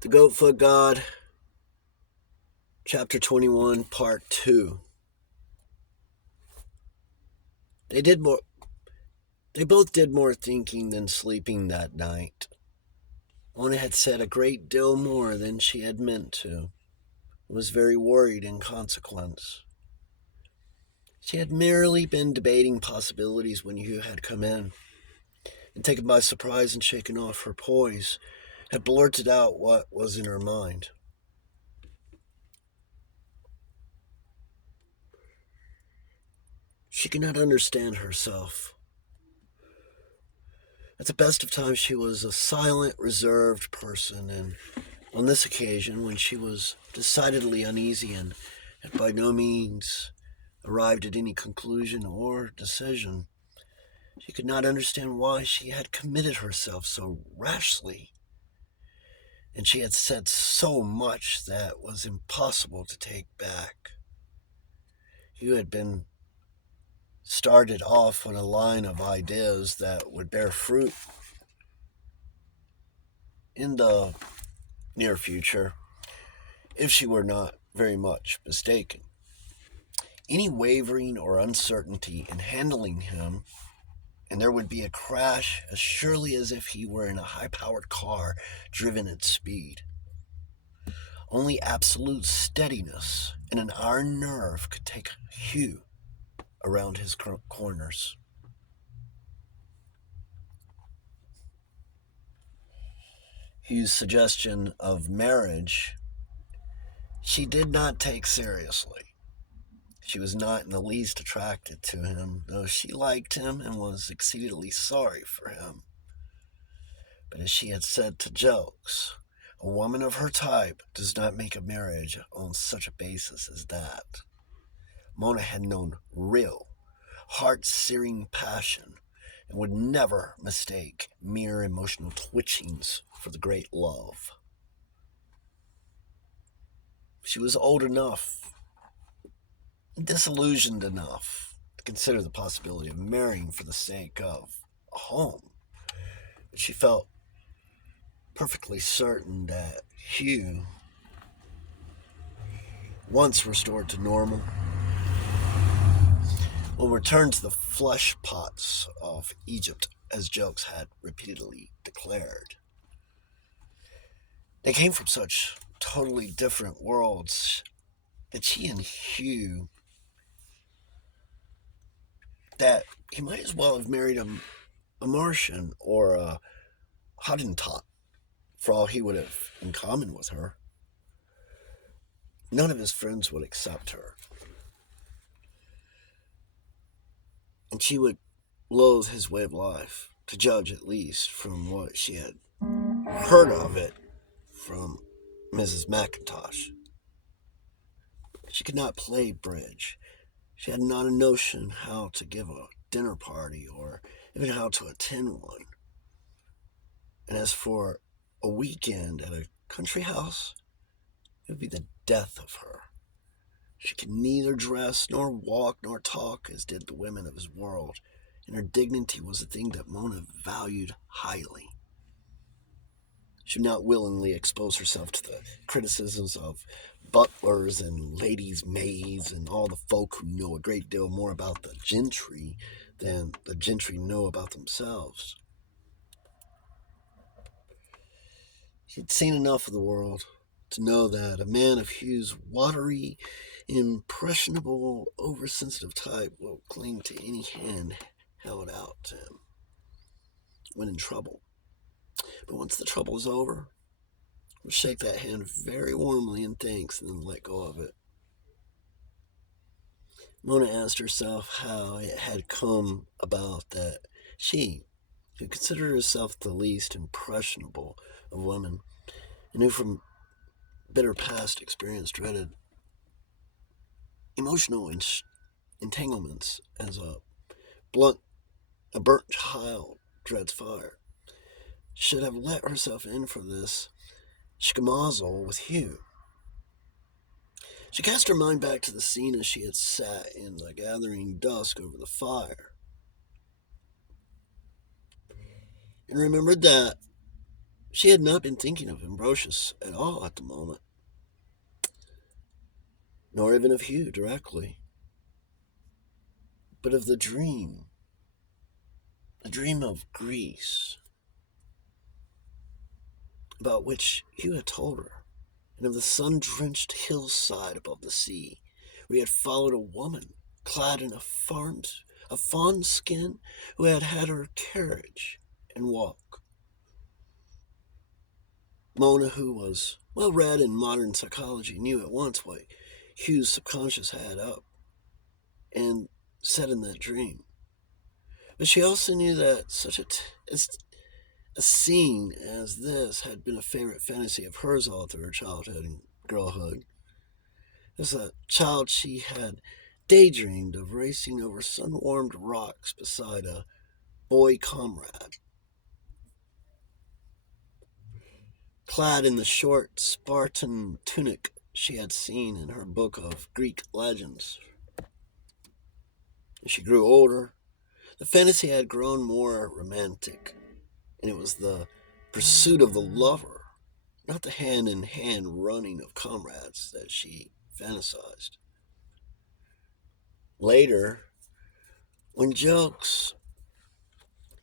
The Goatfoot God, Chapter 21, Part 2. They did more. They both did more thinking than sleeping that night. Mona had said a great deal more than she had meant to, and was very worried in consequence. She had merely been debating possibilities when Hugh had come in, and taken by surprise and shaken off her poise, had blurted out what was in her mind. She could not understand herself. At the best of times, she was a silent, reserved person, and on this occasion, when she was decidedly uneasy and had by no means arrived at any conclusion or decision, she could not understand why she had committed herself so rashly, and she had said so much that was impossible to take back. You had been started off on a line of ideas that would bear fruit in the near future, if she were not very much mistaken. Any wavering or uncertainty in handling him, and there would be a crash as surely as if he were in a high-powered car driven at speed. Only absolute steadiness and an iron nerve could take Hugh around his corners. Hugh's suggestion of marriage she did not take seriously. She was not in the least attracted to him, though she liked him and was exceedingly sorry for him. But as she had said to Jokes, a woman of her type does not make a marriage on such a basis as that. Mona had known real, heart-searing passion and would never mistake mere emotional twitchings for the great love. She was old enough, disillusioned enough to consider the possibility of marrying for the sake of a home. But she felt perfectly certain that Hugh, once restored to normal, will return to the flesh pots of Egypt, as Jokes had repeatedly declared. They came from such totally different worlds that she and Hugh, that he might as well have married a Martian or a Hottentot, for all he would have in common with her. None of his friends would accept her, and she would loathe his way of life, to judge at least from what she had heard of it from Mrs. McIntosh. She could not play bridge. She had not a notion how to give a dinner party or even how to attend one. And as for a weekend at a country house, it would be the death of her. She could neither dress nor walk nor talk as did the women of his world, and her dignity was a thing that Mona valued highly. She would not willingly expose herself to the criticisms of butlers and ladies' maids and all the folk who know a great deal more about the gentry than the gentry know about themselves. She had seen enough of the world to know that a man of Hugh's watery, impressionable, oversensitive type will cling to any hand held out to him when in trouble. But once the trouble is over, will shake that hand very warmly in thanks and then let go of it. Mona asked herself how it had come about that she, who considered herself the least impressionable of women, and who from bitter past experience dreaded emotional entanglements as blunt, a burnt child dreads fire, should have let herself in for this schmozzle with Hugh. She cast her mind back to the scene as she had sat in the gathering dusk over the fire, and remembered that She had not been thinking of Ambrosius at all at the moment, nor even of Hugh directly, but of the dream of Greece, about which Hugh had told her, and of the sun-drenched hillside above the sea, where he had followed a woman clad in a fawn skin, who had had her carriage and walk. Mona, who was well read in modern psychology, knew at once what Hugh's subconscious had up and said in that dream. But she also knew that a scene as this had been a favorite fantasy of hers all through her childhood and girlhood. As a child, she had daydreamed of racing over sun-warmed rocks beside a boy comrade, clad in the short Spartan tunic she had seen in her book of Greek legends. As she grew older, the fantasy had grown more romantic, and it was the pursuit of the lover, not the hand-in-hand running of comrades, that she fantasized. Later, when jokes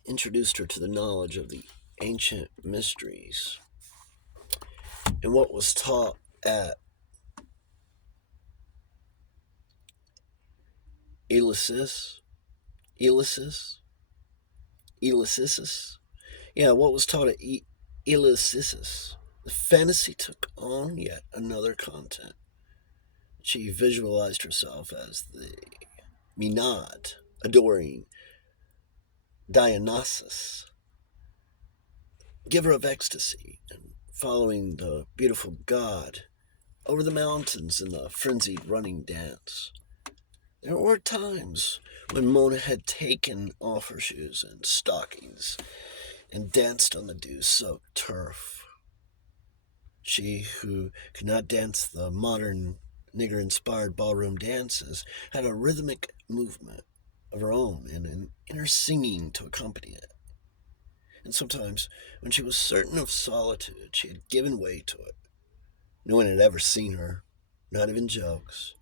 introduced her to the knowledge of the ancient mysteries and what was taught at Eleusis, what was taught at Eleusis, the fantasy took on yet another content. She visualized herself as the Maenad, adoring Dionysus, giver of ecstasy, and following the beautiful god over the mountains in the frenzied running dance. There were times when Mona had taken off her shoes and stockings and danced on the dew-soaked turf. She, who could not dance the modern nigger-inspired ballroom dances, had a rhythmic movement of her own and an inner singing to accompany it. And sometimes, when she was certain of solitude, she had given way to it. No one had ever seen her, not even jokes,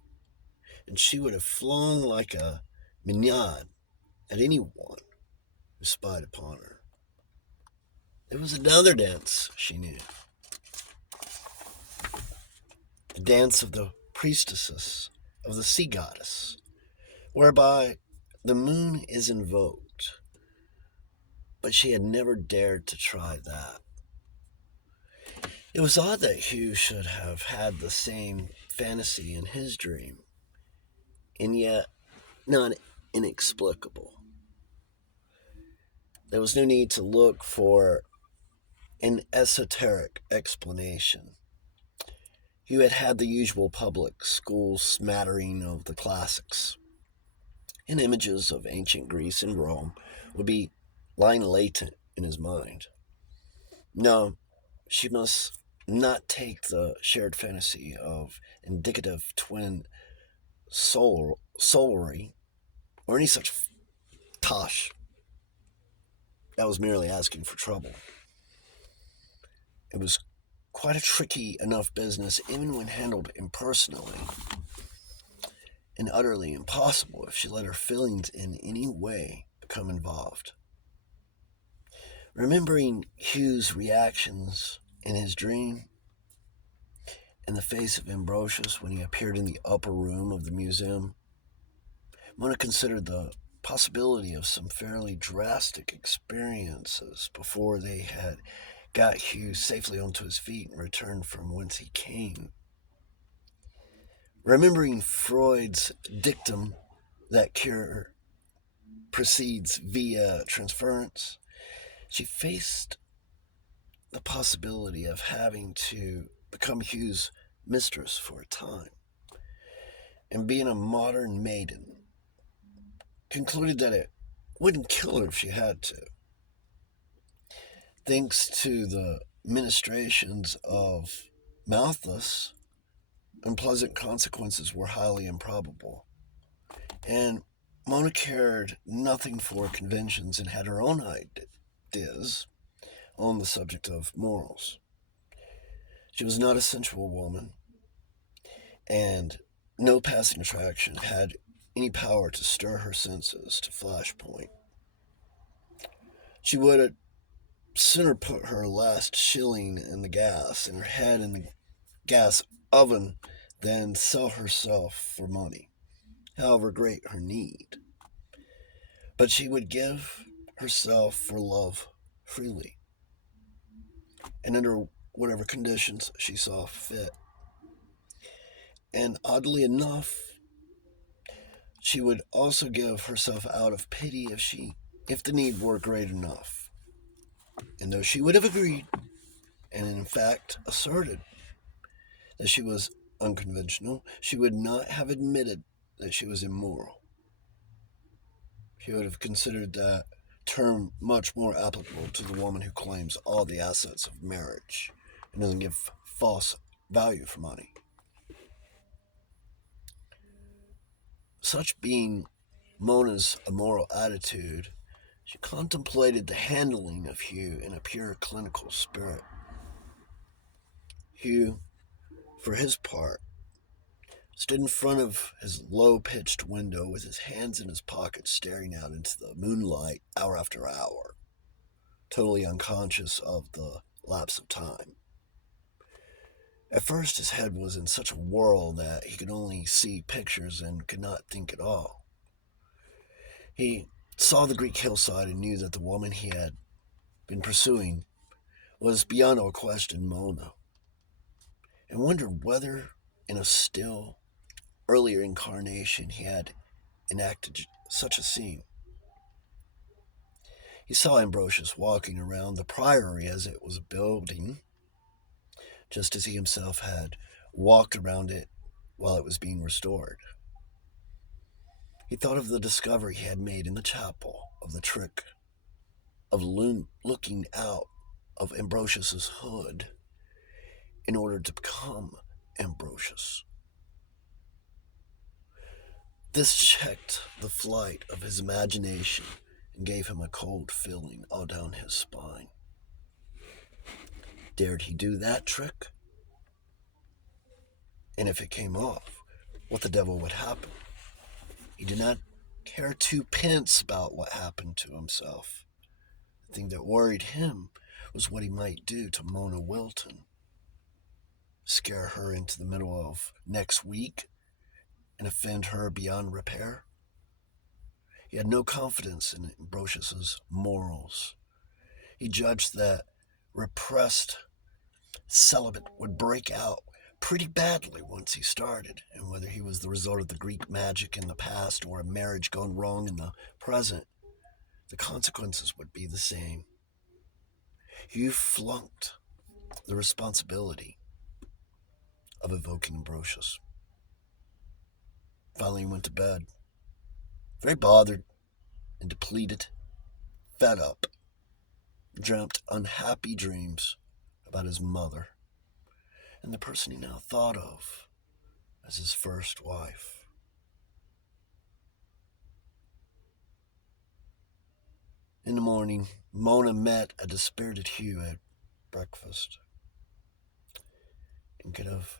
and she would have flown like a Maenad at any one who spied upon her. There was another dance she knew, the dance of the priestesses of the sea goddess, whereby the moon is invoked, but she had never dared to try that. It was odd that Hugh should have had the same fantasy in his dream, and yet not inexplicable. There was no need to look for an esoteric explanation. Hugh had had the usual public school smattering of the classics, and images of ancient Greece and Rome would be lying latent in his mind. No, she must not take the shared fantasy of indicative twin soulry or any such tosh. That was merely asking for trouble. It was quite a tricky enough business, even when handled impersonally, and utterly impossible if she let her feelings in any way become involved. Remembering Hugh's reactions in his dream, in the face of Ambrosius when he appeared in the upper room of the museum, Mona considered the possibility of some fairly drastic experiences before they had got Hugh safely onto his feet and returned from whence he came. Remembering Freud's dictum that cure proceeds via transference, she faced the possibility of having to become Hugh's mistress for a time, and being a modern maiden, concluded that it wouldn't kill her if she had to. Thanks to the ministrations of Malthus, unpleasant consequences were highly improbable, and Mona cared nothing for conventions and had her own ideas, on the subject of morals. She was not a sensual woman, and no passing attraction had any power to stir her senses to flashpoint. She would have sooner put her last shilling in the gas and her head in the gas oven than sell herself for money, however great her need. But she would give herself for love freely, and under whatever conditions she saw fit. And oddly enough, she would also give herself out of pity if the need were great enough. And though she would have agreed, and in fact asserted that she was unconventional, she would not have admitted that she was immoral. She would have considered that term much more applicable to the woman who claims all the assets of marriage and doesn't give false value for money. Such being Mona's immoral attitude, she contemplated the handling of Hugh in a pure clinical spirit. Hugh, for his part, stood in front of his low-pitched window with his hands in his pockets staring out into the moonlight hour after hour, totally unconscious of the lapse of time. At first, his head was in such a whirl that he could only see pictures and could not think at all. He saw the Greek hillside and knew that the woman he had been pursuing was beyond all question Mona, and wondered whether in a still earlier incarnation he had enacted such a scene. He saw Ambrosius walking around the priory as it was building, just as he himself had walked around it while it was being restored. He thought of the discovery he had made in the chapel of the trick of looking out of Ambrosius's hood in order to become Ambrosius. This checked the flight of his imagination and gave him a cold feeling all down his spine. Dared he do that trick? And if it came off, what the devil would happen? He did not care two pence about what happened to himself. The thing that worried him was what he might do to Mona Wilton. Scare her into the middle of next week and offend her beyond repair? He had no confidence in Ambrosius's morals. He judged that repressed celibate would break out pretty badly once he started, and whether he was the result of the Greek magic in the past or a marriage gone wrong in the present, the consequences would be the same. You flunked the responsibility of evoking Ambrosius. Finally, he went to bed, very bothered and depleted, fed up, dreamt unhappy dreams about his mother and the person he now thought of as his first wife. In the morning, Mona met a dispirited Hugh at breakfast and could have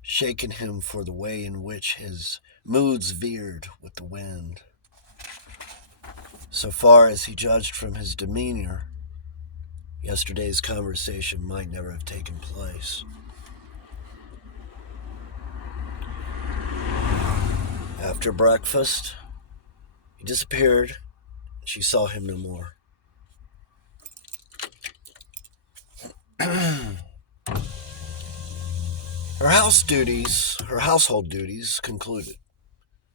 shaken him for the way in which his moods veered with the wind. So far as he judged from his demeanor, yesterday's conversation might never have taken place. After breakfast, he disappeared, and she saw him no more. Her household duties concluded.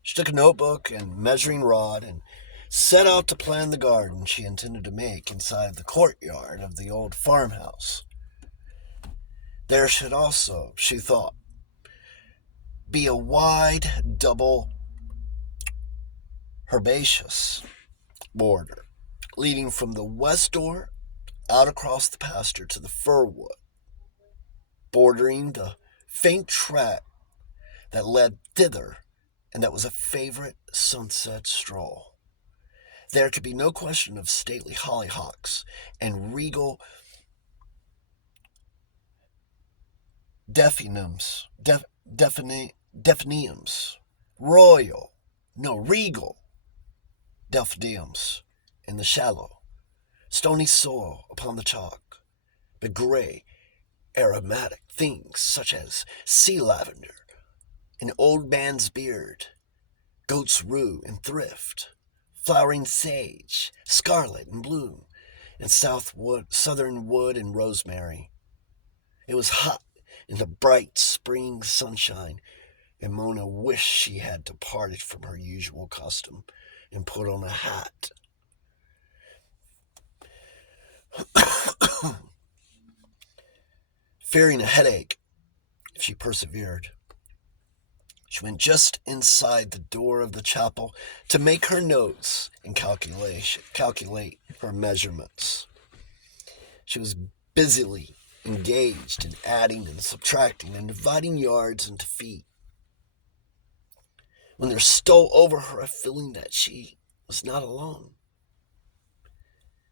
She took a notebook and measuring rod and set out to plan the garden she intended to make inside the courtyard of the old farmhouse. There should also, she thought, be a wide, double, herbaceous border leading from the west door out across the pasture to the fir wood, bordering the faint track that led thither and that was a favorite sunset stroll. There could be no question of stately hollyhocks and regal definiums, definiums, royal, no, regal delphiniums in the shallow, stony soil upon the chalk, but gray, aromatic things such as sea lavender, an old man's beard, goat's rue and thrift, flowering sage, scarlet and blue, and southern wood and rosemary. It was hot in the bright spring sunshine, and Mona wished she had departed from her usual custom and put on a hat. Fearing a headache if she persevered, she went just inside the door of the chapel to make her notes and calculate her measurements. She was busily engaged in adding and subtracting and dividing yards into feet, when there stole over her a feeling that she was not alone.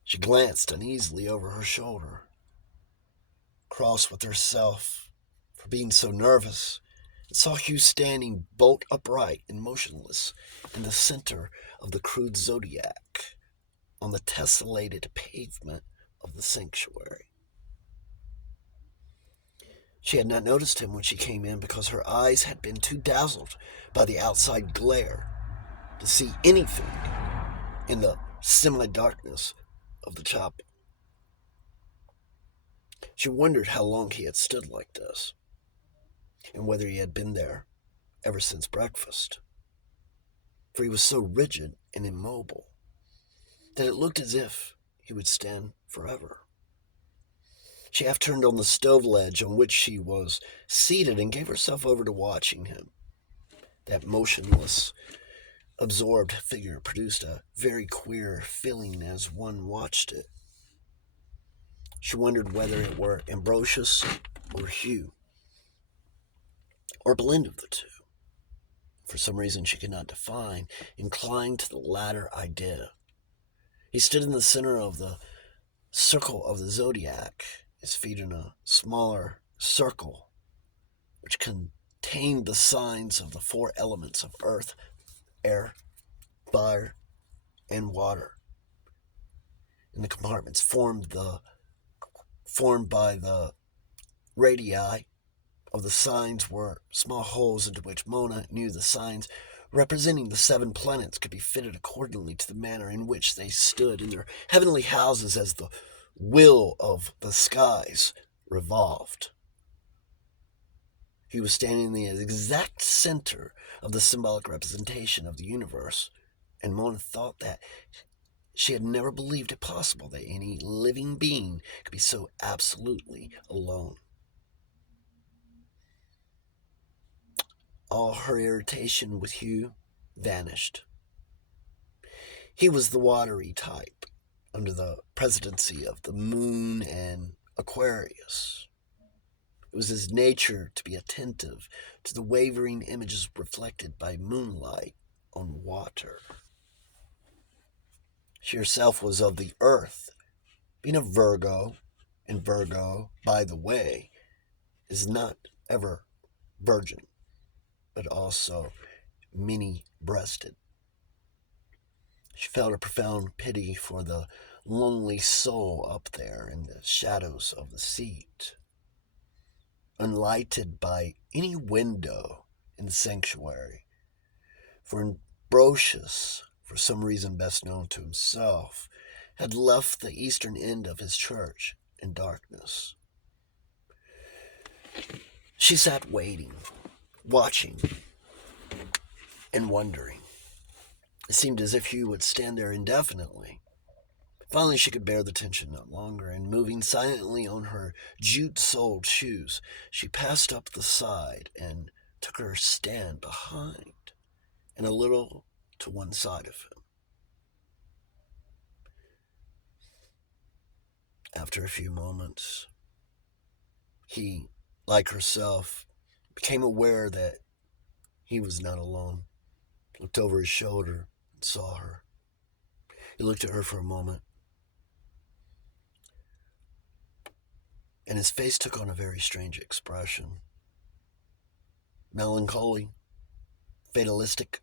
She glanced uneasily over her shoulder, cross with herself for being so nervous, and saw Hugh standing bolt upright and motionless in the center of the crude zodiac on the tessellated pavement of the sanctuary. She had not noticed him when she came in because her eyes had been too dazzled by the outside glare to see anything in the semi-darkness of the chapel. She wondered how long he had stood like this, and whether he had been there ever since breakfast, for he was so rigid and immobile that it looked as if he would stand forever. She half turned on the stove ledge on which she was seated and gave herself over to watching him. That motionless, absorbed figure produced a very queer feeling as one watched it. She wondered whether it were Ambrosius or Hugh, or a blend of the two. For some reason she could not define, inclined to the latter idea. He stood in the center of the circle of the zodiac, his feet in a smaller circle, which contained the signs of the four elements of earth, air, fire, and water. And the compartments formed by the radii of the signs were small holes into which Mona knew the signs representing the 7 planets could be fitted accordingly to the manner in which they stood in their heavenly houses as the wheel of the skies revolved. He was standing in the exact center of the symbolic representation of the universe, and Mona thought that she had never believed it possible that any living being could be so absolutely alone. All her irritation with Hugh vanished. He was the watery type, under the presidency of the moon and Aquarius. It was his nature to be attentive to the wavering images reflected by moonlight on water. She herself was of the earth, being a Virgo, and Virgo, by the way, is not ever virgin, but also many-breasted. She felt a profound pity for the lonely soul up there in the shadows of the seat, unlighted by any window in the sanctuary. For Ambrosius, for some reason best known to himself, had left the eastern end of his church in darkness. She sat waiting, watching, and wondering. It seemed as if Hugh would stand there indefinitely. Finally, she could bear the tension no longer, and moving silently on her jute-soled shoes, she passed up the side and took her stand behind and a little to one side of him. After a few moments, he, like herself, became aware that he was not alone, looked over his shoulder, and saw her. He looked at her for a moment, and his face took on a very strange expression. Melancholy, fatalistic,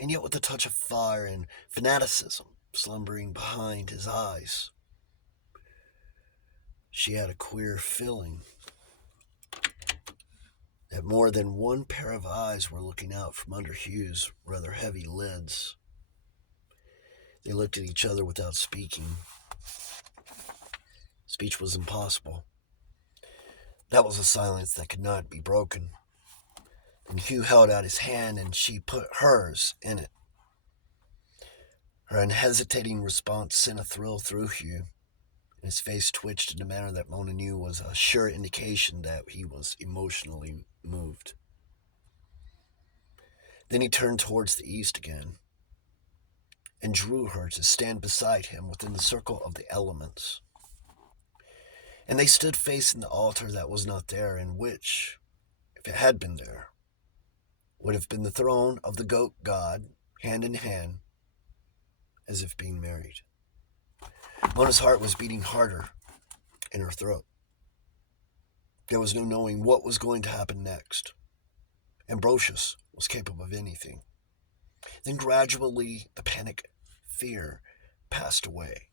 and yet with a touch of fire and fanaticism slumbering behind his eyes. She had a queer feeling that more than one pair of eyes were looking out from under Hugh's rather heavy lids. They looked at each other without speaking. Speech was impossible. That was a silence that could not be broken. And Hugh held out his hand, and she put hers in it. Her unhesitating response sent a thrill through Hugh, and his face twitched in a manner that Mona knew was a sure indication that he was emotionally moved. Then he turned towards the east again, and drew her to stand beside him within the circle of the elements. And they stood facing the altar that was not there, and which, if it had been there, would have been the throne of the goat god, hand in hand, as if being married. Mona's heart was beating harder in her throat. There was no knowing what was going to happen next. Ambrosius was capable of anything. Then gradually the panic, fear, passed away,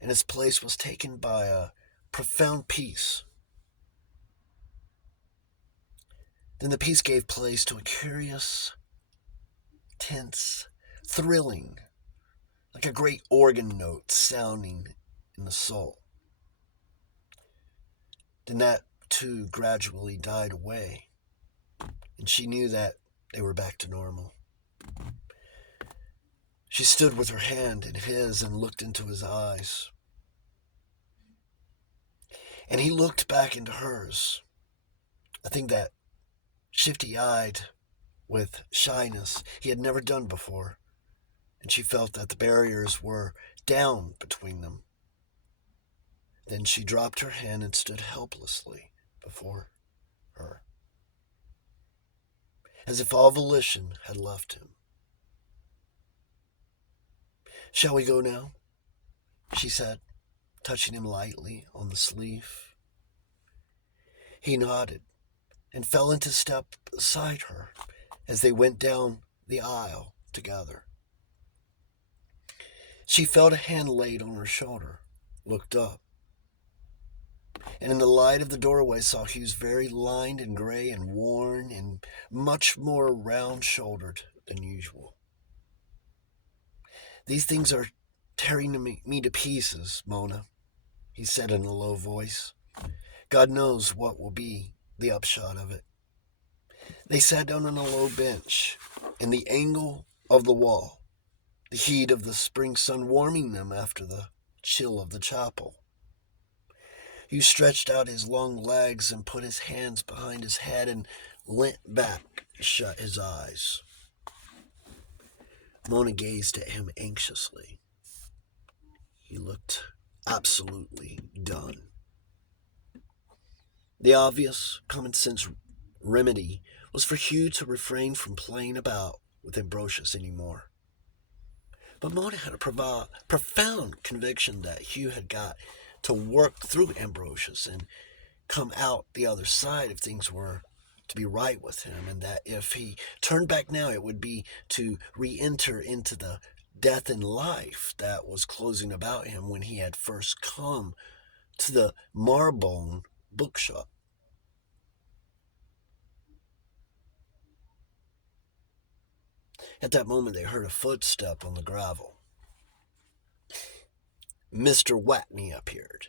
and its place was taken by a profound peace. Then the peace gave place to a curious, tense, thrilling, like a great organ note sounding in the soul. Then that too gradually died away, and she knew that they were back to normal. She stood with her hand in his and looked into his eyes. And he looked back into hers, a thing that, shifty-eyed with shyness, he had never done before, and she felt that the barriers were down between them. Then she dropped her hand and stood helplessly before her, as if all volition had left him. "Shall we go now?" she said, touching him lightly on the sleeve. He nodded and fell into step beside her as they went down the aisle together. She felt a hand laid on her shoulder, looked up, and in the light of the doorway saw Hugh's very lined and gray and worn and much more round-shouldered than usual. "These things are tearing me to pieces, Mona," he said in a low voice. "God knows what will be the upshot of it." They sat down on a low bench in the angle of the wall, the heat of the spring sun warming them after the chill of the chapel. Hugh stretched out his long legs and put his hands behind his head and leant back to shut his eyes. Mona gazed at him anxiously. He looked absolutely done. The obvious, common-sense remedy was for Hugh to refrain from playing about with Ambrosius anymore. But Mona had a profound conviction that Hugh had got to work through Ambrosius and come out the other side if things were to be right with him, and that if he turned back now, it would be to re-enter into the death in life that was closing about him when he had first come to the Marbone bookshop. At that moment, they heard a footstep on the gravel. Mr. Watney appeared.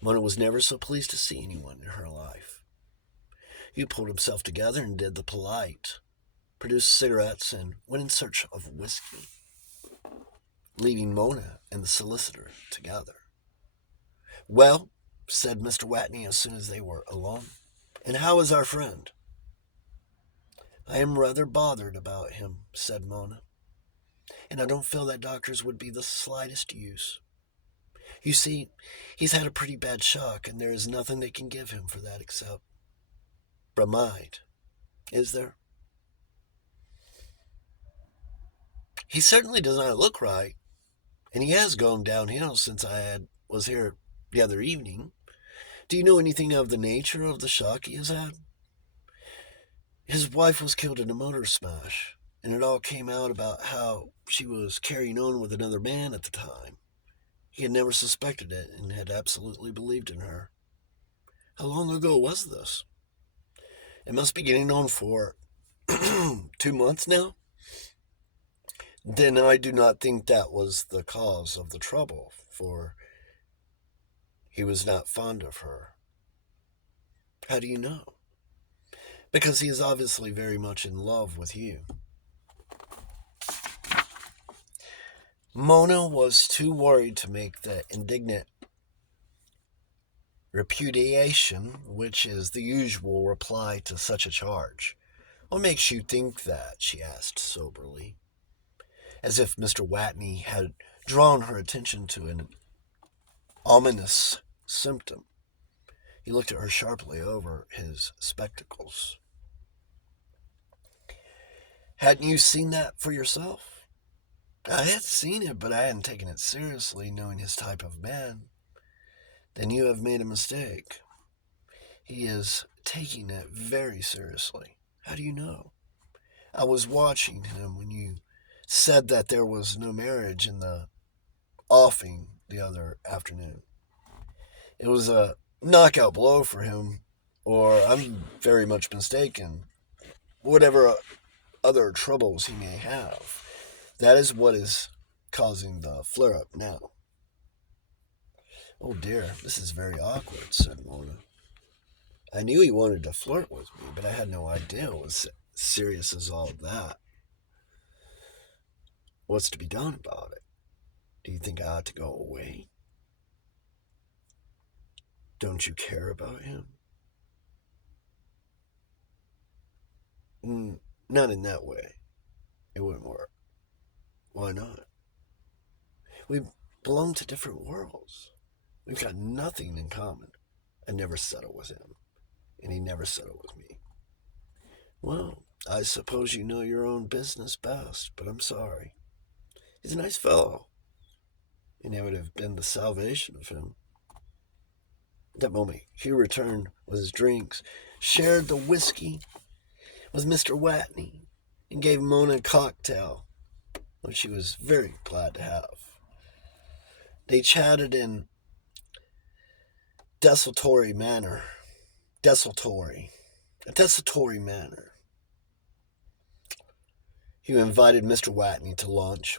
Mona was never so pleased to see anyone in her life. He pulled himself together and did the polite, produced cigarettes, and went in search of whiskey, leaving Mona and the solicitor together. "Well," said Mr. Watney as soon as they were alone, "and how is our friend?" "I am rather bothered about him," said Mona, "and I don't feel that doctors would be the slightest use. You see, he's had a pretty bad shock, and there is nothing they can give him for that except bromide. Is there?" He certainly does not look right, and he has gone downhill since was here the other evening. Do you know anything of the nature of the shock he has had? His wife was killed in a motor smash, and it all came out about how she was carrying on with another man at the time. He had never suspected it and had absolutely believed in her. How long ago was this? It must be getting on for 2 months now. Then I do not think that was the cause of the trouble, for he was not fond of her. How do you know? Because he is obviously very much in love with you. Mona was too worried to make the indignant repudiation, which is the usual reply to such a charge. What makes you think that? She asked soberly, as if Mr. Watney had drawn her attention to an ominous symptom. He looked at her sharply over his spectacles. Hadn't you seen that for yourself? I had seen it, but I hadn't taken it seriously, knowing his type of man. Then you have made a mistake. He is taking it very seriously. How do you know? I was watching him when you said that there was no marriage in the offing the other afternoon. It was a knockout blow for him, or I'm very much mistaken. Whatever other troubles he may have, that is what is causing the flare-up now. Oh dear, this is very awkward, said Mona. I knew he wanted to flirt with me, but I had no idea it was serious as all that. What's to be done about it? Do you think I ought to go away? Don't you care about him? Not in that way. It wouldn't work. Why not? We belong to different worlds. We've got nothing in common. I never settled with him, and he never settled with me. Well, I suppose you know your own business best, but I'm sorry. He's a nice fellow, and it would have been the salvation of him. At that moment, Hugh returned with his drinks, shared the whiskey with Mr. Watney, and gave Mona a cocktail, which she was very glad to have. They chatted in a desultory manner. Hugh invited Mr. Watney to lunch,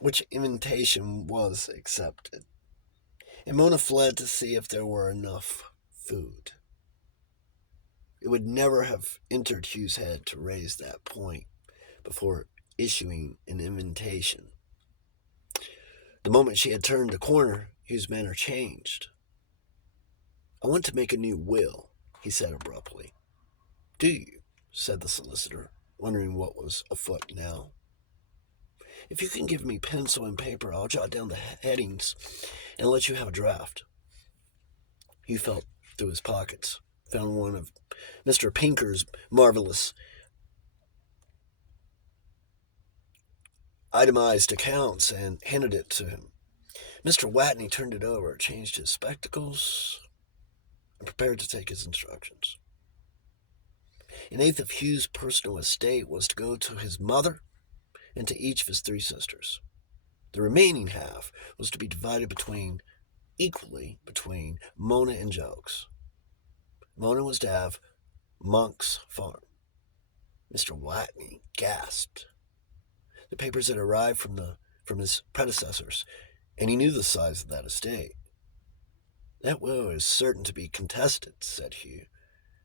which invitation was accepted, and Mona fled to see if there were enough food. It would never have entered Hugh's head to raise that point before issuing an invitation. The moment she had turned the corner, Hugh's manner changed. I want to make a new will, he said abruptly. Do you? Said the solicitor, wondering what was afoot now. If you can give me pencil and paper, I'll jot down the headings and let you have a draft. Hugh felt through his pockets, found one of Mr. Pinker's marvelous itemized accounts and handed it to him. Mr. Watney turned it over, changed his spectacles, and prepared to take his instructions. An eighth of Hugh's personal estate was to go to his mother and to each of his 3 sisters. The remaining half was to be divided equally between Mona and Jokes. Mona was to have Monk's farm. Mr. Watney gasped. The papers had arrived from his predecessors, and he knew the size of that estate. That will is certain to be contested, said Hugh.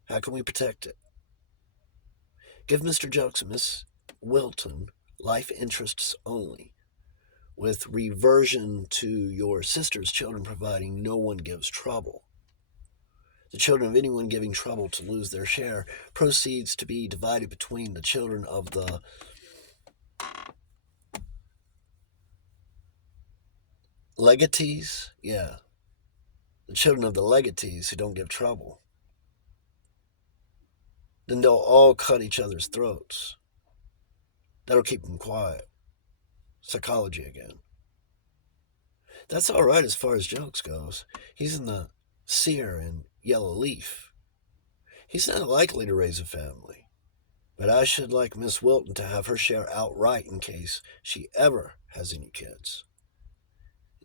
How can we protect it? Give Mr. Jokes and Miss Wilton life interests only, with reversion to your sister's children providing no one gives trouble. The children of anyone giving trouble to lose their share proceeds to be divided between the children of the legatees. Yeah, the children of the legatees who don't give trouble. Then they'll all cut each other's throats. That'll keep them quiet. psychology again. That's all right as far as jokes goes. He's in the Sear and Yellow Leaf. He's not likely to raise a family. But I should like Miss Wilton to have her share outright in case she ever has any kids.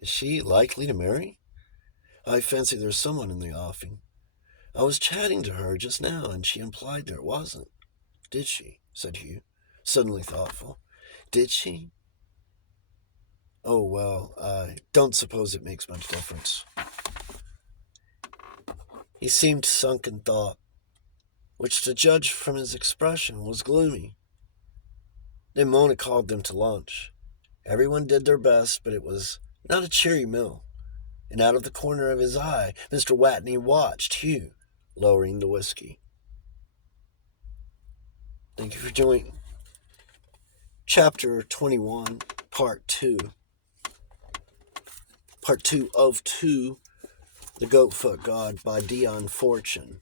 Is she likely to marry? I fancy there's someone in the offing. I was chatting to her just now, and she implied there wasn't. Did she? Said Hugh, suddenly thoughtful. Did she? Oh, well, I don't suppose it makes much difference. He seemed sunk in thought, which, to judge from his expression, was gloomy. Then Mona called them to lunch. Everyone did their best, but it was not a cheery meal. And out of the corner of his eye, Mr. Watney watched Hugh lowering the whiskey. Thank you for joining. Chapter 21, Part 2. Part 2 of 2, The Goatfoot God by Dion Fortune.